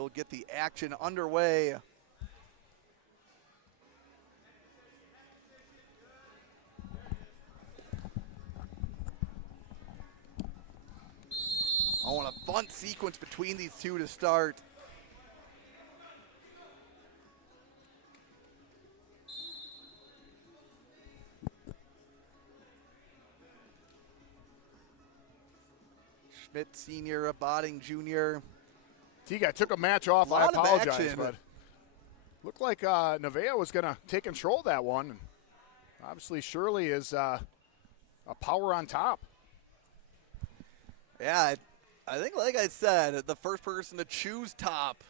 we'll get the action underway. Oh, and a fun sequence between these two to start. Schmitt Sr., Botting Jr. Teague, I took a match off. I apologize, but looked like Nevaeh was going to take control of that one. Obviously, Shirley is a power on top. Yeah, I think, like I said, the first person to choose top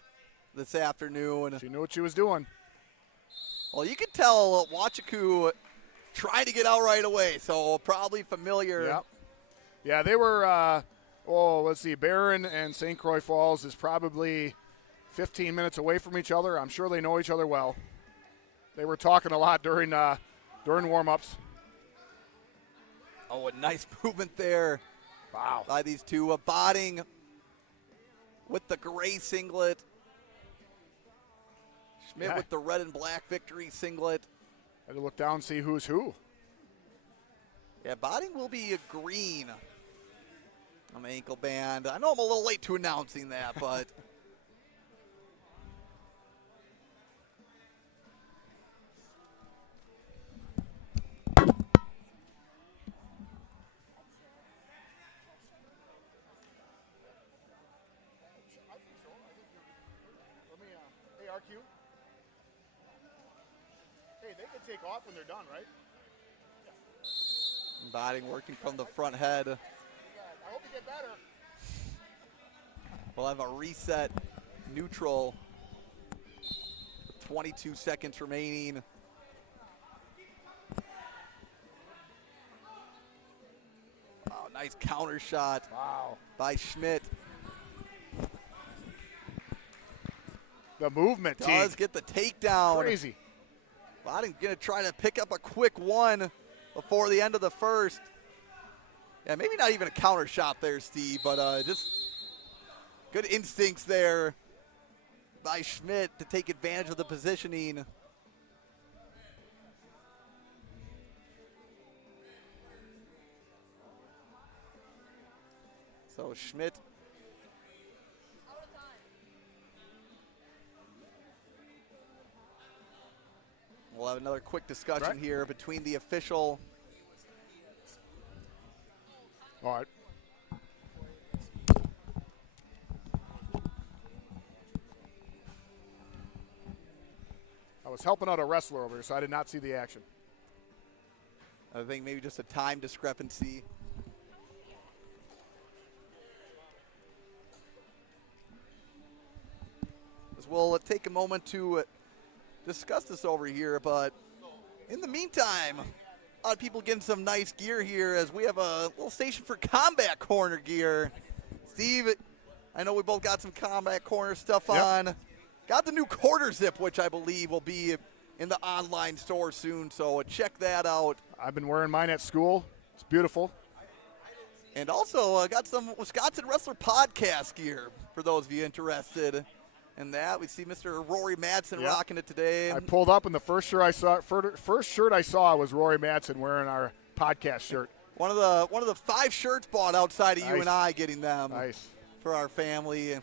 this afternoon. She knew what she was doing. Well, you could tell Wachiku trying to get out right away, so probably familiar. Yep. Yeah, they were, let's see, Barron and St. Croix Falls is probably 15 minutes away from each other. I'm sure they know each other well. They were talking a lot during warm-ups. Oh, a nice movement there. Wow. By these two. Botting with the gray singlet. Schmitt with the red and black victory singlet. Had to look down and see who's who. Yeah, Botting will be a green on the ankle band. I know I'm a little late to announcing that, but Hey, they can take off when they're done, right? Yeah. Botting working from the front head. I hope you get better. We'll have a reset neutral. 22 seconds remaining. Oh, nice counter shot. Wow. By Schmitt. The movement does get the takedown. Crazy. Botting going to try to pick up a quick one before the end of the first. Yeah, maybe not even a counter shot there, Steve, but just good instincts there by Schmitt to take advantage of the positioning. So Schmitt we'll have another quick discussion here between the official. All right. I was helping out a wrestler over here, so I did not see the action. I think maybe just a time discrepancy. As we'll take a moment to discuss this over here, but in the meantime, a lot of people getting some nice gear here as we have a little station for Combat Corner gear. Steve, I know we both got some Combat Corner stuff on. Got the new quarter zip, which I believe will be in the online store soon, so check that out. I've been wearing mine at school. It's beautiful. And also got some Wisconsin Wrestler podcast gear for those of you interested in that. We see Mr. Rory Madsen rocking it today. I pulled up, and the first shirt I saw was Rory Madsen wearing our podcast shirt. One of the 5 shirts bought outside of you and I getting them for our family.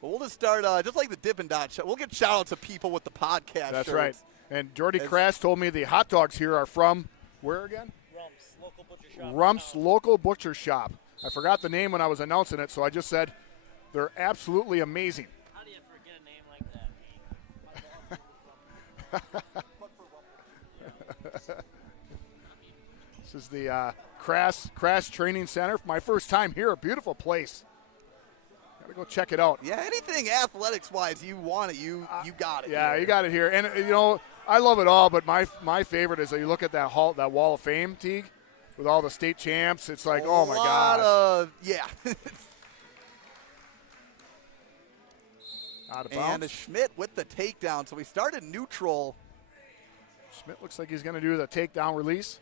But we'll just start just like the Dippin' Dot show. We'll get shout-outs to people with the podcast That's shirts. right. And Jordy Crass told me the hot dogs here are from where again? Rumps, local butcher shop. Rumps Local Butcher Shop. I forgot the name when I was announcing it, so I just said they're absolutely amazing. How do you forget a name like that? This is the Crass Training Center. My first time here, a beautiful place. Gotta go check it out. Yeah, anything athletics-wise you want it, you got it. Yeah, here. you got it here. And, you know, I love it all, but my favorite is that you look at that Wall of Fame, Teague, with all the state champs. It's like, oh, my gosh. Yeah. Out of bounds. And Schmitt with the takedown. So we started neutral. Schmitt looks like he's going to do the takedown release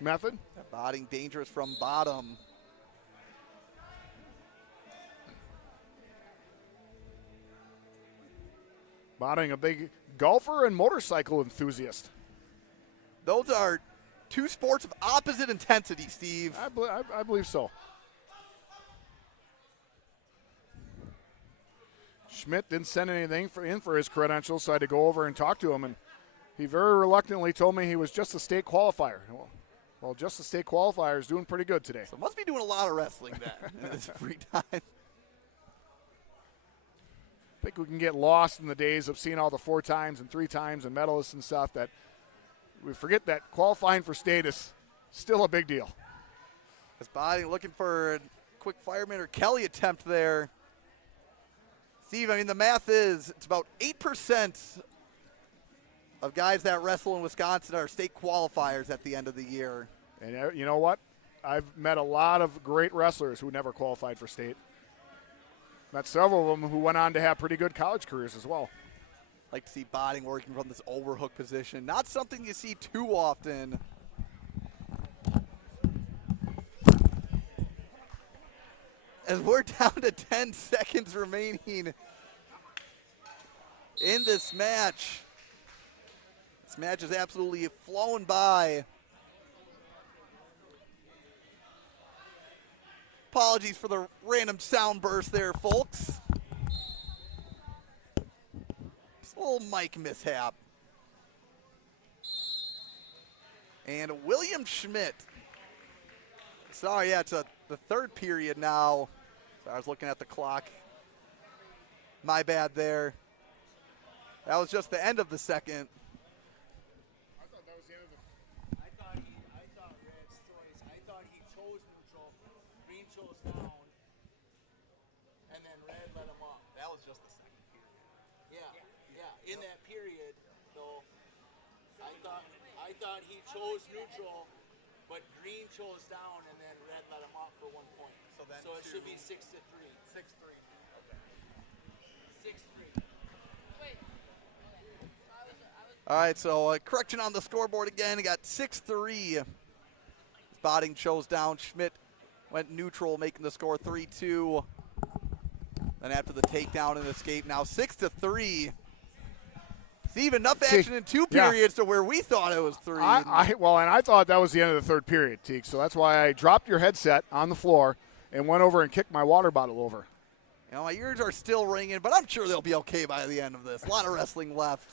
method. Botting dangerous from bottom. Botting a big golfer and motorcycle enthusiast. Those are two sports of opposite intensity, Steve. I believe so. Schmitt didn't send anything in for his credentials, so I had to go over and talk to him, and he very reluctantly told me he was just a state qualifier. Well, just a state qualifier is doing pretty good today. So must be doing a lot of wrestling then in his free time. I think we can get lost in the days of seeing all the 4 times and 3 times and medalists and stuff that we forget that qualifying for state is still a big deal. As Body looking for a quick fireman or Kelly attempt there. Steve, I mean, the math is it's about 8% of guys that wrestle in Wisconsin are state qualifiers at the end of the year. And you know what? I've met a lot of great wrestlers who never qualified for state. Met several of them who went on to have pretty good college careers as well. Like to see Botting working from this overhook position. Not something you see too often. As we're down to 10 seconds remaining in this match. This match is absolutely flowing by. Apologies for the random sound burst there, folks. Just a little mic mishap. And William Schmitt. Sorry, yeah, it's the third period now. So I was looking at the clock. My bad there. That was just the end of the second. I thought that was the end of the. I thought Red's choice. I thought he chose neutral. Green chose down, and then Red let him up. That was just the second period. Yeah. In that period, though, I thought he chose neutral, but Green chose down, and then Red let him up for 1 point. So it should be 6-3. 6-3. Okay. 6-3. All right, so a correction on the scoreboard again. He got 6-3. Spotting chose down. Schmitt went neutral, making the score 3-2. Then after the takedown and escape, now 6-3. Steve, enough action in 2 periods to where we thought it was 3. I thought that was the end of the third period, Teague. So that's why I dropped your headset on the floor and went over and kicked my water bottle over. You know, my ears are still ringing, but I'm sure they'll be okay by the end of this. A lot of wrestling left.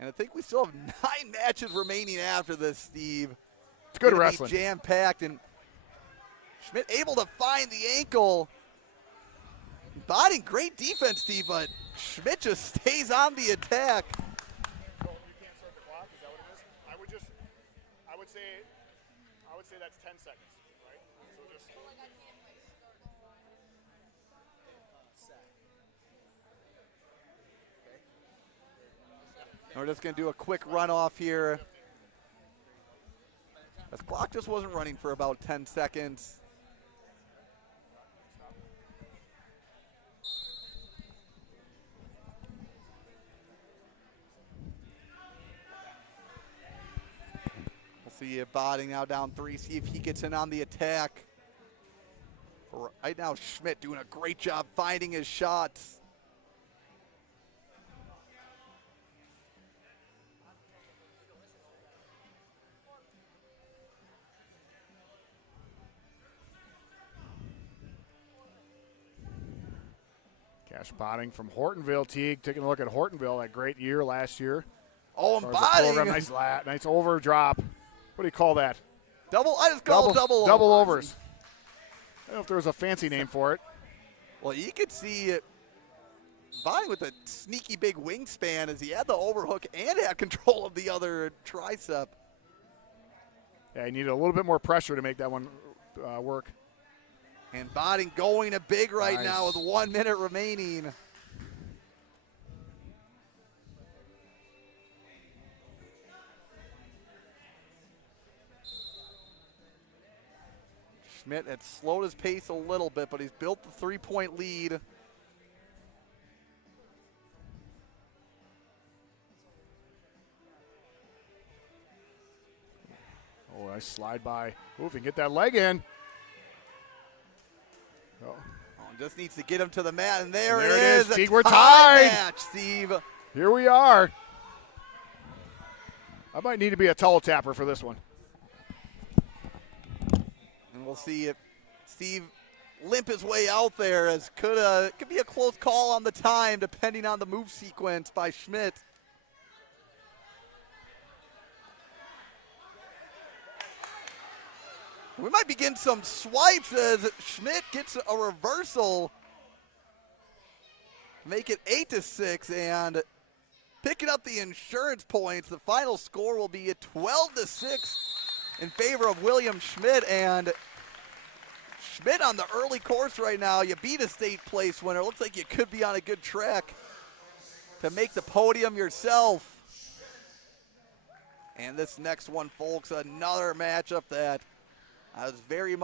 And I think we still have 9 matches remaining after this, Steve. It's good Gonna be wrestling. Jam-packed, and Schmitt able to find the ankle. Botting great defense, Steve, but Schmitt just stays on the attack. You can't start the clock. Is that what it is? I would say that's 10 seconds, right? So just. We're just going to do a quick runoff here. This clock just wasn't running for about 10 seconds. We'll see Botting now down 3, see if he gets in on the attack. Right now, Schmitt doing a great job finding his shots. Cash Botting from Hortonville, Teague. Taking a look at Hortonville, that great year last year. Oh, and As far as the program, Botting. nice over drop. What do you call that? I just call it double overs. I don't know if there was a fancy name for it. Well, you could see it. Botting with a sneaky big wingspan as he had the overhook and had control of the other tricep. Yeah, he needed a little bit more pressure to make that one work. And Botting going to big right Nice. now with 1 minute remaining. Schmitt had slowed his pace a little bit, but he's built the 3-point lead. Oh, Nice slide by. Ooh, if he can get that leg in. Oh. Just needs to get him to the mat, and there There it it is, is. Teague, A we're tie tied. match, Steve. Here we are. I might need to be a towel tapper for this one. And we'll see if Steve limp his way out there, as could be a close call on the time depending on the move sequence by Schmitt. We might be getting some swipes as Schmitt gets a reversal. Make it 8-6, and picking up the insurance points. The final score will be at 12-6 in favor of William Schmitt. And Schmitt on the early course right now. You beat a state place winner. Looks like you could be on a good track to make the podium yourself. And this next one, folks, another matchup that I was very much